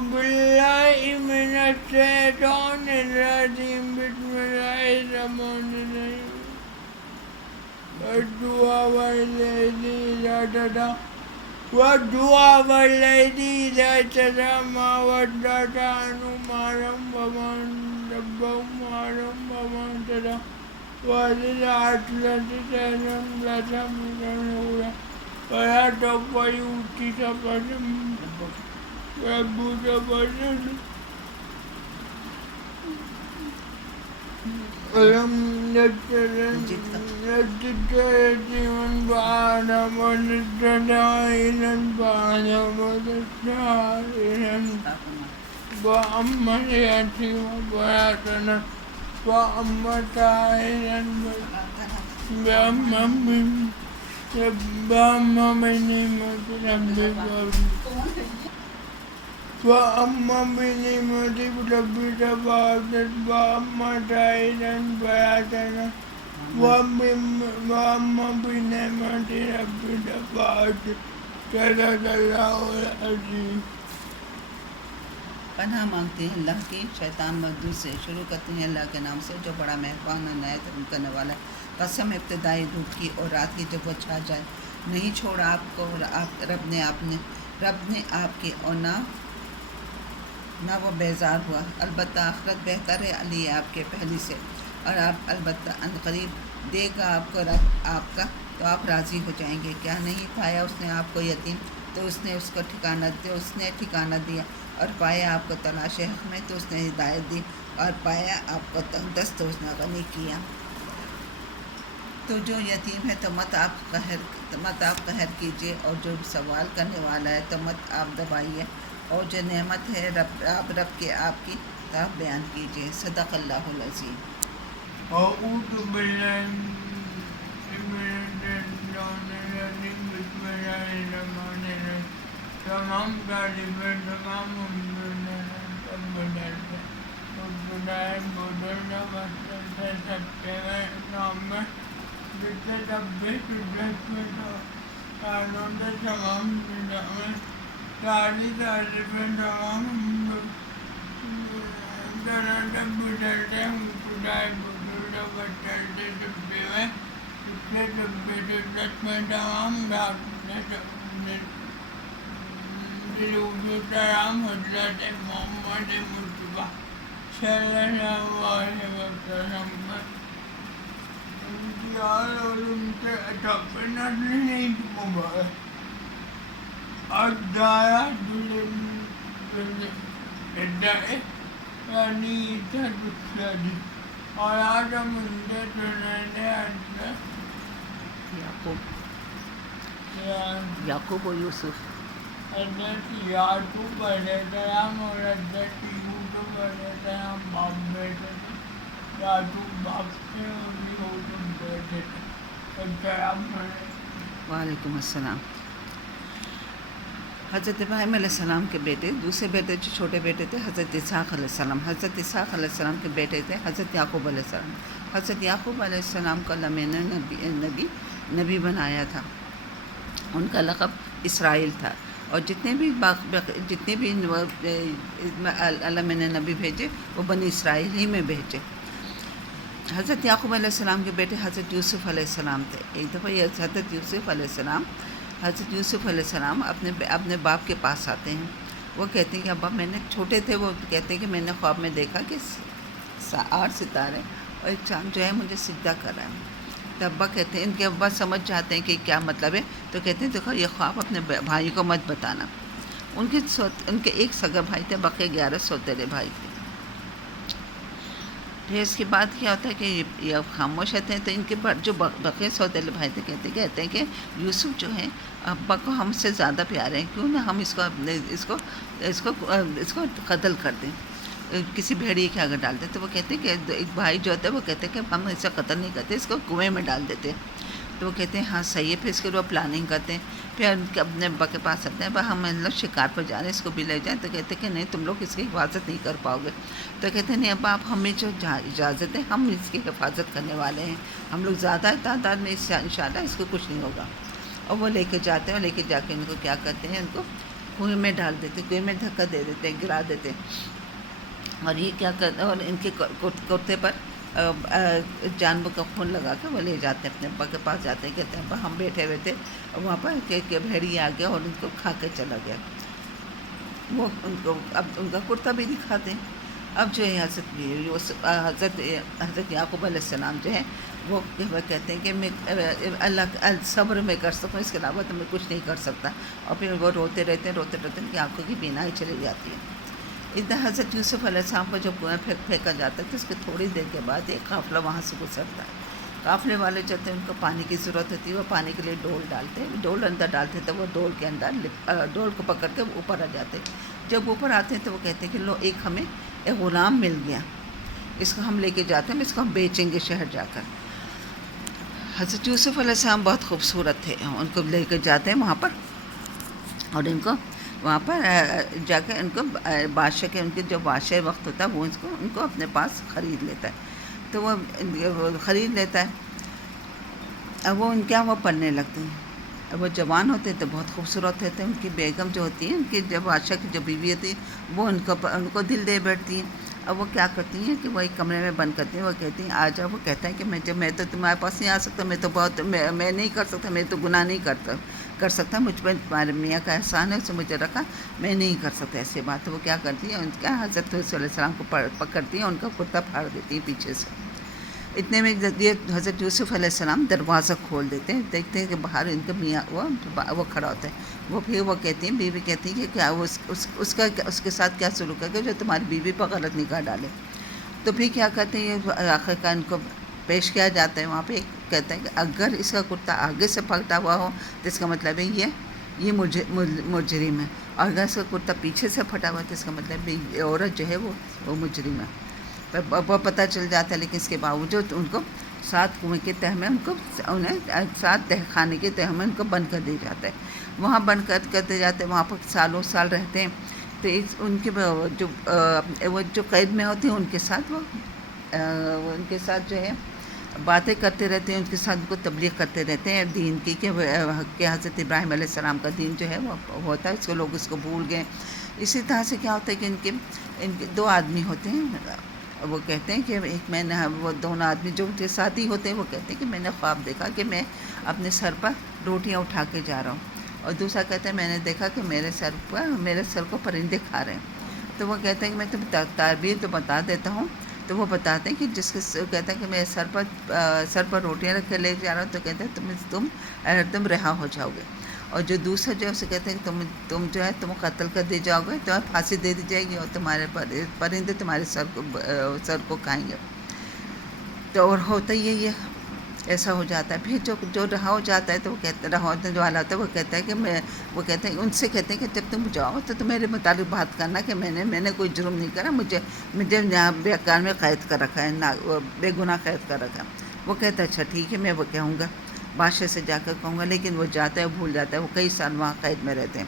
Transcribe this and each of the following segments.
بالله من الشيطان الرجيم بسم الله الرحمن الرحيم والدعاء والذي لا تدع والدعاء والذي لا تدع ما ودعت عنه مالا ومن ربهم مالا ومن تدع وللعتلة سهلا لا تملك الأولى ولا تقوى يؤتي سبعة ربك فضل ولم نجد يتيما بعدا ونجد عائلا بعدا ونجد عائلا وأما اليتيم فلا تنهر وأما سائلا بأما بنعمة ربك وأما بنعمة ربك فحدث وأما سائلا فلا تنهر وأما بنعمة ربك فحدث صدق الله العظيم. پناہ مانگتے ہیں اللہ کی شیطان مردود سے. شروع کرتے ہیں اللہ کے نام سے جو بڑا مہربان اور نہایت رحم کرنے والا ہے. قسم ابتدائی دھوپ کی اور رات کی جب وہ چھا جائے. نہیں چھوڑا آپ کو اور رب نے آپ کی اور نہ وہ بیزار ہوا. البتہ آخرت بہتر ہے علی آپ کے پہلی سے اور آپ البتہ ان قریب دے گا آپ کو رب آپ کا تو آپ راضی ہو جائیں گے. کیا نہیں پایا اس نے آپ کو یتیم تو اس نے اس کو ٹھکانہ دیا اور پایا آپ کو تلاش حق میں تو اس نے ہدایت دی اور پایا آپ کو تنگ دست تو اس نے غنی کیا. تو جو یتیم ہے تو مت آپ قہر کیجیے اور جو سوال کرنے والا ہے تو مت آپ دبائیے اور جو نعمت ہے رب کی آپ کی تو آپ بیان کیجیے. صدق اللہ العظیم. أعوذ بالله من الشيطان الرجيم بسم الله الرحمن الرحيم. تمام غالباً تمام بدائے بدلنا وقت سکتے ہیں نام میں جس سے تبدیل قدرت میں کاروں سے تمام میں ساری غالباً تمام طرح سے بدلتے ہیں خدائے بدلنا بدلتے سکتے ہیں اس سے تبدیل قدرت میں تمام درود حضرت محمد مصطفیٰ صلی اللہ علیہ وسلم پر انتظار اور ان سے اٹھاپنا نہیں مبارک اور دایا دلے یعنی عیسیٰ دشاری اور آج ہم ان سے سنانے یعقوب و یوسف. حضرت یعقوب علیہ السلام اور حضرت یوسف علیہ السلام باپ بیٹے تھے. یعقوب باپ تھے اور یوسف بیٹے تھے. السلام علیکم. وعلیکم السلام. حضرت ابراہیم علیہ السلام کے بیٹے دوسرے بیٹے جو چھوٹے بیٹے تھے حضرت اسحاق علیہ السلام. حضرت اسحاق علیہ السلام کے بیٹے تھے حضرت یعقوب علیہ السلام. حضرت یعقوب علیہ السلام کو اللہ نے نبی بنایا تھا. ان کا لقب اسرائیل تھا اور جتنے بھی اللہ میں نے نبی بھیجے وہ بنی اسرائیل ہی میں بھیجے. حضرت یعقوب علیہ السلام کے بیٹے حضرت یوسف علیہ السلام تھے. ایک دفعہ یہ حضرت یوسف علیہ السلام اپنے باپ کے پاس آتے ہیں. وہ کہتے ہیں کہ ابا میں نے چھوٹے تھے وہ کہتے ہیں کہ میں نے خواب میں دیکھا کہ 8 ستارے اور ایک چاند جو ہے مجھے سجدہ کر رہا ہے. تو ابا کہتے ہیں ان کے ابا سمجھ جاتے ہیں کہ کیا مطلب ہے. تو کہتے ہیں دیکھو یہ خواب اپنے بھائی کو مت بتانا. ان کے ایک سگا بھائی تھے باقی 11 سوتیلے بھائی تھے. پھر اس کے بعد کیا ہوتا ہے کہ یہ خاموش رہتے ہیں. تو ان کے جو بقیہ سوتیلے بھائی تھے کہتے ہیں کہ یوسف جو ہے ابا کو ہم سے زیادہ پیارے ہیں, کیوں نہ ہم اس کو قتل کر دیں, کسی بھیڑیے کے آگے ڈال دیتے. وہ کہتے ہیں کہ ایک بھائی جو ہوتا ہے وہ کہتے ہیں کہ ہم اسے قتل نہیں کرتے, اس کو کنویں میں ڈال دیتے. تو وہ کہتے ہیں ہاں صحیح ہے. پھر اس کے لیے پلاننگ کرتے ہیں. پھر ان کے اپنے ابا کے پاس آتے ہیں, ہم لوگ شکار پر جا رہے ہیں, اس کو بھی لے جائیں. تو کہتے ہیں کہ نہیں تم لوگ اس کی حفاظت نہیں کر پاؤ گے. تو کہتے ہیں نہیں ابا آپ ہمیں جو اجازت ہے ہم اس کی حفاظت کرنے والے ہیں, ہم لوگ زیادہ تعداد میں انشاءاللہ اس کو کچھ نہیں ہوگا. اور وہ لے کے جاتے ہیں اور لے کے جا کے ان کو کیا کرتے ہیں, ان کو کنویں میں ڈال دیتے، کنویں میں دھکا دے دیتے، گرا دیتے. اور یہ کیا کرتے، اور ان کے کرتے پر جانور کا خون لگا کے وہ لے جاتے ہیں، اپنے ابا کے پاس جاتے ہیں. کہتے ہیں ابا ہم بیٹھے ہوئے تھے وہاں پر کہ بھیڑی آ گیا اور ان کو کھا کے چلا گیا. وہ ان کو اب ان کا کرتا بھی دکھاتے ہیں. اب جو ہے حضرت یعقوب علیہ السلام جو ہے وہ کہتے ہیں کہ میں اللہ صبر میں کر سکتا ہوں، اس کے علاوہ تو میں کچھ نہیں کر سکتا. اور پھر وہ روتے رہتے ان کی آنکھوں کی بینائی چلی جاتی ہے. ادھر حضرت یوسف علیہ السلام کو جب کنویں پھینکا جاتا ہے تو اس کے تھوڑی دیر کے بعد ایک قافلہ وہاں سے گزرتا ہے. قافلے والے جو تھے ان کو پانی کی ضرورت ہوتی ہے، وہ پانی کے لیے ڈول ڈالتے، ڈول اندر ڈالتے تو وہ ڈول کے اندر ڈول کو پکڑ کے اوپر آ جاتے. جب اوپر آتے ہیں تو وہ کہتے ہیں کہ لو ہمیں ایک غلام مل گیا، اس کو ہم لے کے جاتے ہیں، اس کو ہم بیچیں گے شہر جا کر. حضرت یوسف علیہ السلام بہت خوبصورت تھے، ان کو لے کے جاتے ہیں وہاں پر، اور ان کو وہاں پر جا کے ان کو بادشاہ کے، ان کے جو بادشاہ وقت ہوتا ہے وہ ان کو اپنے پاس خرید لیتا ہے. تو وہ خرید لیتا ہے. اب وہ وہ پڑھنے لگتے ہیں. اب وہ جوان ہوتے تو بہت خوبصورت ہوتے ہیں. ان کی بیگم جو ہوتی ہے، ان کی جو بادشاہ کی جو بیوی ہوتی ہے وہ ان کو دل دے بیٹھتی ہیں. اب وہ کیا کرتی ہیں کہ وہ ایک کمرے میں بند کرتی ہیں. وہ کہتی ہیں آ جاؤ. وہ کہتا ہے کہ میں تو تمہارے پاس نہیں آ سکتا، میں تو میں نہیں کر سکتا، میں تو گناہ نہیں کر سکتا، مجھ پہ تمہارے میاں کا احسان ہے، اسے مجھے رکھا، میں نہیں کر سکتا ایسی بات. تو وہ کیا کرتی ہے، ان کا حضرت یوسف علیہ السلام کو پکڑتی ہیں، ان کا کرتا پھاڑ دیتی ہیں پیچھے سے. اتنے میں حضرت یوسف علیہ السلام دروازہ کھول دیتے ہیں، دیکھتے ہیں کہ باہر ان کا میاں وہ کھڑا ہوتا ہے. وہ پھر وہ کہتی ہیں، بیوی کہتی ہے کہ کیا اس کے ساتھ کیا سلوک ہے کہ جو تمہاری بیوی پر غلط نگاہ ڈالے. تو پھر کیا کرتے ہیں، آخر کار ان کو پیش کیا جاتا ہے وہاں پہ. کہتے ہیں کہ اگر اس کا کرتا آگے سے پھٹا ہوا ہو تو اس کا مطلب ہے یہ مجرم ہے، اور اگر اس کا کرتا پیچھے سے پھٹا ہوا ہے تو اس کا مطلب ہے یہ عورت جو ہے وہ مجرم ہے. وہ پتہ چل جاتا ہے. لیکن اس کے باوجود ان کو 7 کنویں کے تہہ میں انہیں 7 تہہ خانے کے تہہ میں ان کو بند کر دیا جاتا ہے. وہاں بند کرتے جاتے ہیں، وہاں پر سالوں سال رہتے ہیں. تو ان کے وہ جو قید میں ہوتے ہیں ان کے ساتھ جو ہے باتیں کرتے رہتے ہیں، ان کے ساتھ ان کو تبلیغ کرتے رہتے ہیں دین کی، کہ حضرت ابراہیم علیہ السلام کا دین جو ہے وہ ہوتا ہے، اس کو لوگ اس کو بھول گئے. اسی طرح سے کیا ہوتا ہے کہ ان کے 2 آدمی ہوتے ہیں. وہ کہتے ہیں کہ میں نے وہ دونوں آدمی جو ساتھی ہوتے ہیں وہ کہتے ہیں کہ میں نے خواب دیکھا کہ میں اپنے سر پر روٹیاں اٹھا کے جا رہا ہوں، اور دوسرا کہتا ہے میں نے دیکھا کہ میرے سر کو پرندے کھا رہے ہیں. تو وہ کہتے ہیں کہ میں تمہیں تعبیر تو بتا دیتا ہوں. تو وہ بتاتے ہیں کہ کہتا ہے کہ میں سر پر روٹیاں رکھ کے لے جا رہا ہوں. تو کہتے ہیں تم رہا ہو جاؤ گے. اور جو دوسرا جو ہے اسے کہتے ہیں کہ تم جو ہے تم قتل کر دے جاؤ گے، تمہیں پھانسی دے دی جائے گی، اور تمہارے پرندے تمہارے سر کو کھائیں گے. تو اور ہوتا ہی یہ ایسا ہو جاتا ہے. پھر جو رہا ہو جاتا ہے تو وہ کہتے رہا ہونے والا ہوتا ہے، وہ کہتا ہے کہ وہ کہتے ہیں ان سے کہتے ہیں کہ جب تم جاؤ تو تم میرے مطابق بات کرنا کہ میں نے کوئی جرم نہیں کرا، مجھے یہاں بیکار میں قید کر رکھا ہے، بے گناہ قید کر رکھا ہے. وہ کہتا ہے اچھا ٹھیک ہے، میں وہ کہوں گا، بادشاہ سے جا کر کہوں گا. لیکن وہ جاتا ہے، بھول جاتا ہے. وہ کئی سال وہاں قید میں رہتے ہیں.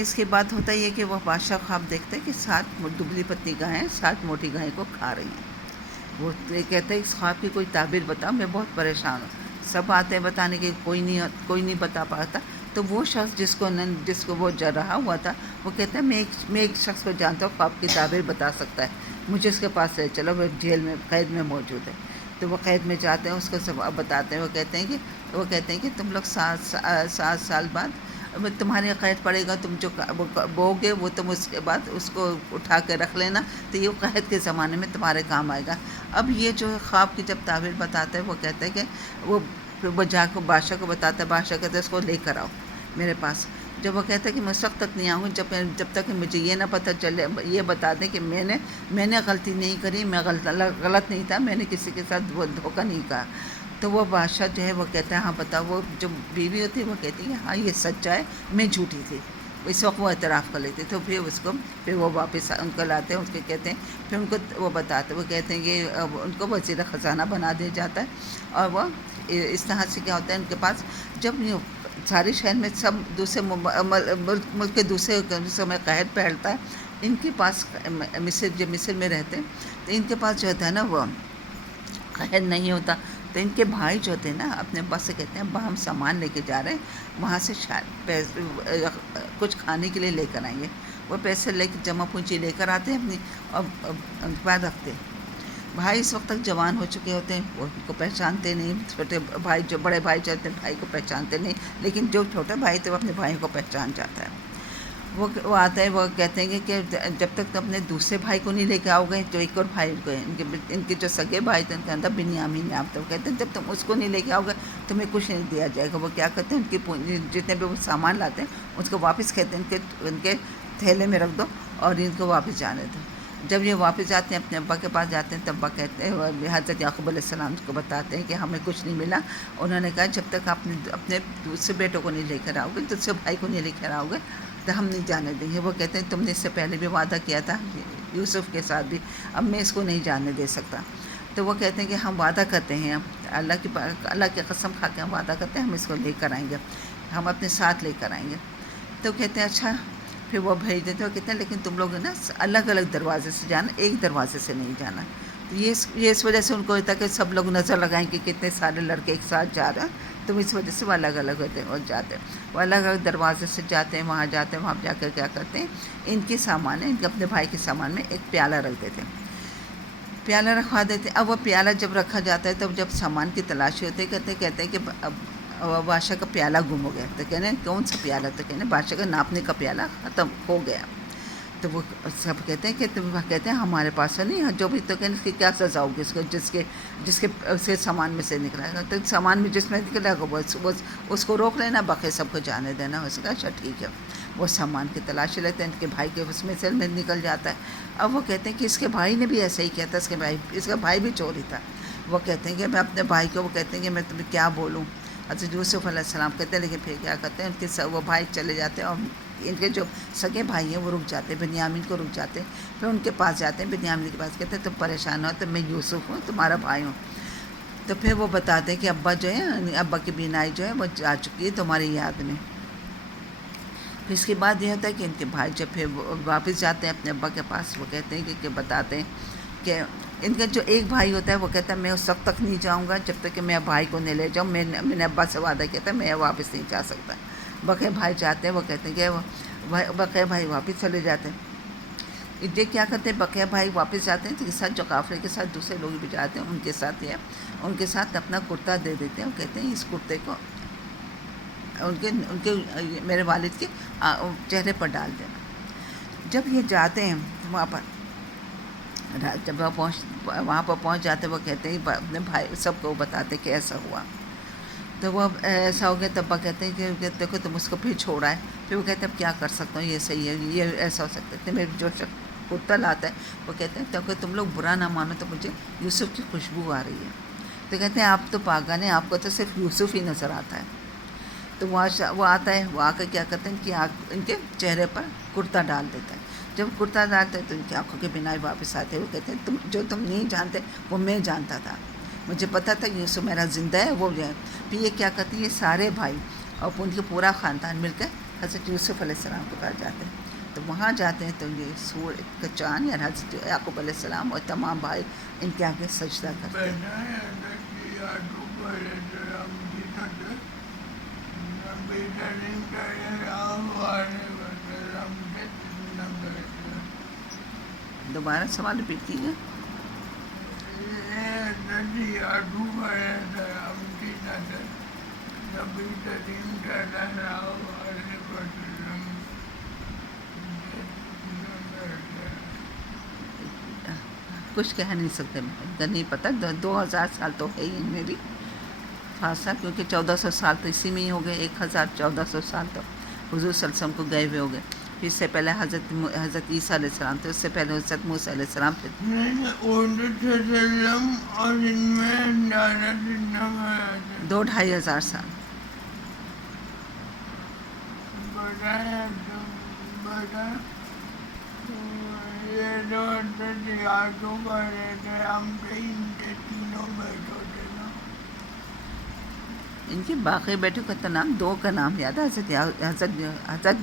اس کے بعد ہوتا یہ کہ وہ بادشاہ خواب دیکھتے ہیں کہ 7 دبلی پتلی گائیں 7 موٹی گائیں کو کھا رہی ہیں. وہ کہتے ہیں اس خواب کی کوئی تعبیر بتاؤ، میں بہت پریشان ہوں. سب آتے ہیں بتانے کے، کوئی نہیں بتا پاتا. تو وہ شخص جس کو وہ رہا ہوا تھا وہ کہتا ہے میں ایک شخص کو جانتا ہوں، خواب کی تعبیر بتا سکتا ہے، مجھے اس کے پاس لے چلو. وہ جیل میں قید میں موجود ہے. تو وہ قید میں جاتے ہیں، اس کو سب بتاتے ہیں. وہ کہتے ہیں کہ تم لوگ 7 سال بعد تمہاری قید پڑے گا، تم جو بو گے وہ تم اس کے بعد اس کو اٹھا کے رکھ لینا، تو یہ قید کے زمانے میں تمہارے کام آئے گا. اب یہ جو ہے خواب کی جب تعبیر بتاتا ہے، وہ کہتا ہے کہ وہ جا کے بادشاہ کو بتاتا ہے. بادشاہ کہتا ہے اس کو لے کر آؤ میرے پاس. جب وہ کہتا ہے کہ میں اس وقت تک نہیں آؤں گا جب تک کہ مجھے یہ نہ پتہ چلے، یہ بتا دیں کہ میں نے غلطی نہیں کری، میں غلط نہیں تھا، میں نے کسی کے ساتھ وہ دھوکہ نہیں کہا. تو وہ بادشاہ جو ہے وہ کہتا ہے ہاں بتاؤ. وہ جو بیوی ہوتی ہے وہ کہتی ہے ہاں یہ سچا ہے، میں جھوٹی تھی. اس وقت وہ اعتراف کر لیتے. تو پھر وہ واپس ان کو لاتے ہیں، اس کے کہتے ہیں، پھر ان کو وہ بتاتے، وہ کہتے ہیں کہ ان کو وزیر خزانہ بنا دیا جاتا ہے. اور وہ اس طرح سے کیا ہوتا ہے ان کے پاس، جب سارے شہر میں سب دوسرے ملک کے دوسرے حصوں میں قحط پھیلتا ہے، ان کے پاس مصر میں رہتے ہیں تو ان کے پاس جو ہوتا ہے نا وہ قحط نہیں ہوتا. تو ان کے بھائی جو تھے نا اپنے ابا سے کہتے ہیں ابا ہم سامان لے کے جا رہے ہیں، وہاں سے کچھ کھانے کے لیے لے کر آئیں گے۔ وہ پیسے لے کے جمع پونجی لے کر آتے ہیں اپنی، اور ان کے بعد رکھتے ہیں۔ بھائی اس وقت تک جوان ہو چکے ہوتے ہیں، وہ ان کو پہچانتے نہیں، چھوٹے بھائی جو بڑے بھائی جو ہوتے ہیں بھائی کو پہچانتے نہیں، لیکن جو چھوٹا بھائی تھے وہ اپنے بھائی کو پہچان جاتا ہے۔ وہ آتا ہے، وہ کہتے ہیں کہ جب تک تو اپنے دوسرے بھائی کو نہیں لے کے آؤ گے، جو ایک اور بھائی کو ان کے جو سگے بھائی تھے ان کے اندر بنیامین نام تھا، وہ کہتے ہیں جب تم اس کو نہیں لے کے آؤ گے تمہیں کچھ نہیں دیا جائے گا۔ وہ کیا کرتے ہیں، ان کی جتنے بھی وہ سامان لاتے ہیں اس کو واپس کہتے ہیں ان کے تھیلے میں رکھ دو اور ان کو واپس جانے دو۔ جب یہ واپس جاتے ہیں اپنے ابا کے پاس جاتے ہیں، تب ابا کہتے ہیں، حضرت یعقوب علیہ السلام کو بتاتے ہیں کہ ہمیں کچھ نہیں ملا۔ انہوں نے کہا جب تک آپ اپنے دوسرے بیٹوں کو نہیں لے کر آؤ گے، دوسرے بھائی کو نہیں لے کر آؤ گے تو ہم نہیں جانے دیں گے۔ وہ کہتے ہیں تم نے اس سے پہلے بھی وعدہ کیا تھا یوسف کے ساتھ بھی، اب میں اس کو نہیں جانے دے سکتا۔ تو وہ کہتے ہیں کہ ہم وعدہ کرتے ہیں، اللہ کی قسم کھا کے ہم وعدہ کرتے ہیں ہم اس کو لے کر آئیں گے، ہم اپنے ساتھ لے کر آئیں گے۔ تو کہتے ہیں اچھا، پھر وہ بھیج دیتے ہیں۔ وہ کہتے ہیں لیکن تم لوگ نا الگ الگ دروازے سے جانا، ایک دروازے سے نہیں جانا۔ تو یہ اس وجہ سے ان کو ہوتا ہے کہ سب لوگ نظر لگائیں کہ کتنے سارے لڑکے ایک ساتھ جا رہے ہیں، تو اس وجہ سے وہ الگ الگ ہوتے ہیں اور جاتے ہیں۔ وہ الگ الگ دروازے سے جاتے ہیں، وہاں جاتے ہیں، وہاں جا کر کیا کرتے ہیں، ان کے سامان ان کے اپنے بھائی کے سامان میں ایک پیالہ رکھ دیتے ہیں، پیالہ رکھوا دیتے ہیں۔ اب وہ پیالہ جب رکھا جاتا ہے تب جب سامان کی تلاشی ہوتی ہے کہتے ہیں کہ اب بادشاہ کا پیالہ گم ہو گیا۔ تو کہنے کون سا پیالہ؟ تو کہنے بادشاہ کا ناپنے کا پیالہ ختم ہو گیا۔ تو وہ سب کہتے ہیں کہ کہتے ہیں ہمارے پاس تو نہیں، جو بھی تو کہنے اس کی کیا سزا ہوگی اس کو، جس کے اس کے سامان میں سے نکلا ہے، تو سامان میں جس میں نکلا گا وہ اس کو روک لینا، باقی سب کو جانے دینا۔ اس کا اچھا ٹھیک ہے۔ وہ سامان کی تلاشی لیتے ہیں، ان کے بھائی کے اس میں سے نکل جاتا ہے۔ اب وہ کہتے ہیں کہ اس کے بھائی نے بھی ایسا ہی کیا تھا، اس کا بھائی بھی چوری تھا۔ وہ کہتے ہیں کہ میں اپنے بھائی کو، وہ کہتے ہیں کہ میں تمہیں کیا بولوں۔ حضرت یوسف علیہ السلام کہتے ہیں لیکن پھر کیا کرتے ہیں، ان کے وہ بھائی چلے جاتے ہیں اور ان کے جو سگے بھائی ہیں وہ رک جاتے ہیں، بنیامین کو رک جاتے ہیں، پھر ان کے پاس جاتے ہیں، بنیامین کے پاس کہتے ہیں تم پریشان ہو، تو میں یوسف ہوں، تمہارا بھائی ہوں۔ تو پھر وہ بتاتے ہیں کہ ابا جو ہے، ابا کی بینائی جو ہے وہ جا چکی ہے تمہاری یاد میں۔ پھر اس کے بعد یہ ہوتا ہے کہ ان کے بھائی جب پھر واپس جاتے ہیں اپنے ابا کے پاس، وہ کہتے ہیں کہ بتاتے ہیں کہ ان کا جو ایک بھائی ہوتا ہے وہ کہتا ہے میں اس وقت تک نہیں جاؤں گا جب تک کہ میں بھائی کو نہیں لے جاؤں، میں نے ابا سے وعدہ کیا تھا میں واپس نہیں جا سکتا۔ بقیہ بھائی جاتے ہیں، وہ کہتے ہیں کہ بقیہ بھائی واپس چلے جاتے ہیں۔ یہ کیا کرتے ہیں، بقیہ بھائی واپس جاتے ہیں تو اس ساتھ جو قافلے کے ساتھ دوسرے لوگ بھی جاتے ہیں ان کے ساتھ اپنا کرتا دے دیتے ہیں، وہ کہتے ہیں اس کرتے کو ان کے میرے والد کے چہرے پر ڈال دینا۔ جب یہ جاتے ہیں وہاں پر، جب وہاں پر پہنچ جاتے وہ کہتے ہیں اپنے بھائی سب کو بتاتے کہ ایسا ہوا۔ تو وہ ایسا ہو گیا تب وہ کہتے ہیں کہ دیکھو تم اس کو پھر چھوڑا ہے۔ پھر وہ کہتے ہیں اب کیا کر سکتا ہوں، یہ صحیح ہے، یہ ایسا ہو سکتا ہے۔ میرے جو کرتا لاتا ہے وہ کہتے ہیں تو تم لوگ برا نہ مانو تو مجھے یوسف کی خوشبو آ رہی ہے۔ تو کہتے ہیں آپ تو پاگل ہیں، آپ کو تو صرف یوسف ہی نظر آتا ہے۔ تو وہ آتا ہے، وہ آ کر کیا کرتے ہیں کہ ان کے چہرے پر کرتا ڈال دیتا ہے۔ جب کرتا ڈالتے ہیں تو ان کی آنکھوں کے بنا واپس آتے ہیں۔ وہ کہتے ہیں تم نہیں جانتے وہ میں جانتا تھا، مجھے پتا تھا یوسف میرا زندہ ہے، وہ جو ہے۔ پھر یہ کیا کرتے ہیں، یہ سارے بھائی اور ان کے پورا خاندان مل کر حضرت یوسف علیہ السلام کے پاس جاتے ہیں۔ تو وہاں جاتے ہیں تو یہ سورج کا چاند یا حضرت یعقوب علیہ السلام اور تمام بھائی ان کے آگے سجدہ کرتے ہیں۔ دوبارہ سوال ریپیٹ کیجیے۔ کچھ کہہ نہیں سکتے، نہیں پتہ، 2000 سال تو ہے ہی ان میں بھی فاصلہ، کیونکہ 1400 سال تو اسی میں ہی ہو گئے، 1400 سال تو حضور صلی اللہ علیہ وسلم کو گئے ہوئے ہو گئے۔ پھر اس سے پہلے حضرت عیسیٰ علیہ السلام تھے، اس سے پہلے حضرت موسیٰ علیہ السلام تھے۔ اور ان میں 2-2500 سال۔ ان کے باقی بیٹوں کا تو نام 2 کا نام یاد ہے، حضرت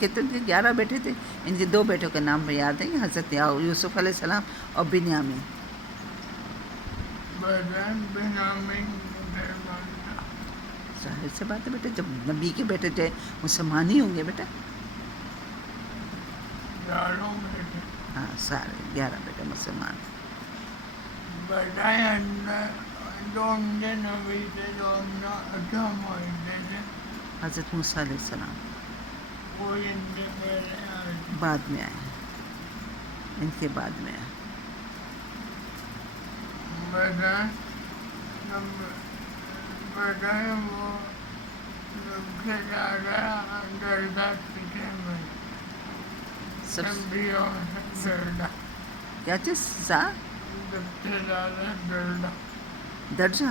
کتنے 11 بیٹے تھے، ان کے 2 بیٹوں کا نام یاد ہے، حضرت یوسف علیہ السلام اور بنیامین۔ بدن بنا میں نہیں بنتا. ظاہر سی بات ہے بیٹا، جب نبی کے بیٹے جو مسلمان ہی ہوں گے بیٹا. چاروں بیٹے ہاں سارے 11 بیٹے مسلمان. بتائیں جو ان کے نبی تھے جو اپنا اچھا مانتے تھے حضرت موسیٰ علیہ السلام وہ ان کے پہلے آئے تھے. بعد میں آئے ہیں، ان کے بعد میں آئے. بتائیں وہ سب سے زیادہ ڈرتا کسے میں سب نبیوں سے ڈرتا کیا چیز سب سے زیادہ ڈرتا درجہ؟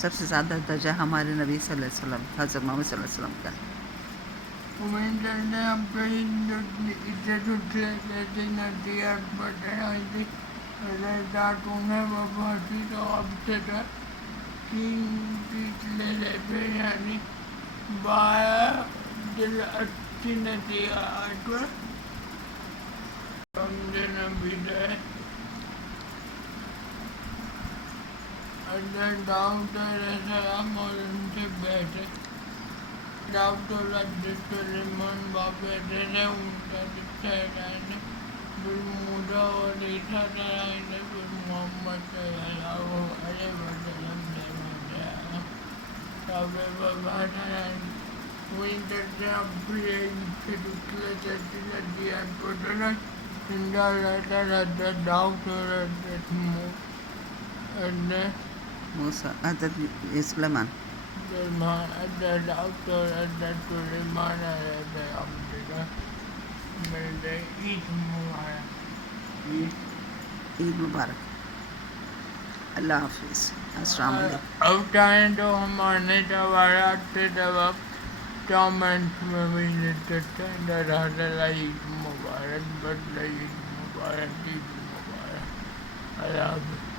سب سے زیادہ درجہ ہمارے نبی صلی اللہ علیہ وسلم حضرت محمد صلی اللہ علیہ وسلم کا ہے. تمہیں چلتے اب کہیں عزت اٹھے جیسے نصیحت بتائی تھی تمہیں وفاسی تو اب سے تین پیٹ لے لیتے یعنی دل اچھی نصیحت پر سمجھے نبی دے. حضرت داؤد علیہ السلام اور ان کے بیٹے داؤد اور حضرت سلیمان باپ بیٹے تھے. ان کا شہزادے پھر موسیٰ اور عیسیٰ تھے پھر محمد صلی اللہ علیہ وسلم نے بتایا تب وفا وہیں کرتے اب بھی ان سے دکھلے جیسی نصیحت کو سنا زندہ رہتا حضرت داؤد اور حضرت موسیٰ حضرت سلیمان. حضرت داؤد اور حضرت سلیمان علیہ السلام ملتے عید مبارک. عید مبارک. اللہ حافظ. السلام علیکم. اب چاہیں تو ہمارے سوالات سے جواب کامنٹ میں بھی لے سکتے ہیں. جزاک عید مبارک. بدلہ عید مبارک. عید مبارک. اللہ حافظ.